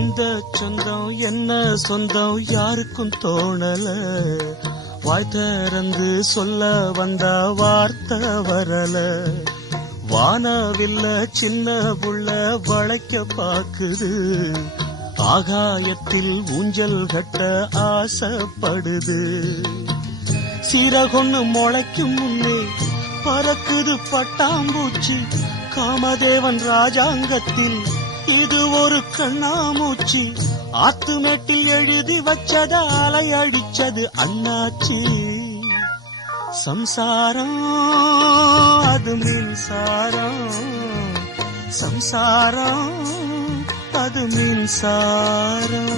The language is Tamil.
இந்த சொந்தம் என்ன சொந்தம் யாருக்கும் தோணல. வாய் திறந்து சொல்ல வந்தா வார்த்தை வரல. வானவில்ல சின்ன புள்ள வளைக்க பாக்குது. ஆகாயத்தில் ஊஞ்சல் கட்ட ஆசைப்படுது. சீரகொன்னு முளைக்கும் முன்னே பறக்குது பட்டாம்பூச்சி. காமதேவன் ராஜாங்கத்தில் இது ஒரு கண்ணாமூச்சி. ஆத்துமேட்டில் எழுதி வச்சத அலை அடிச்சது அண்ணாச்சி. சம்சாரம் அது மின்சாரம், சம்சாரம் அது மின்சாரம்.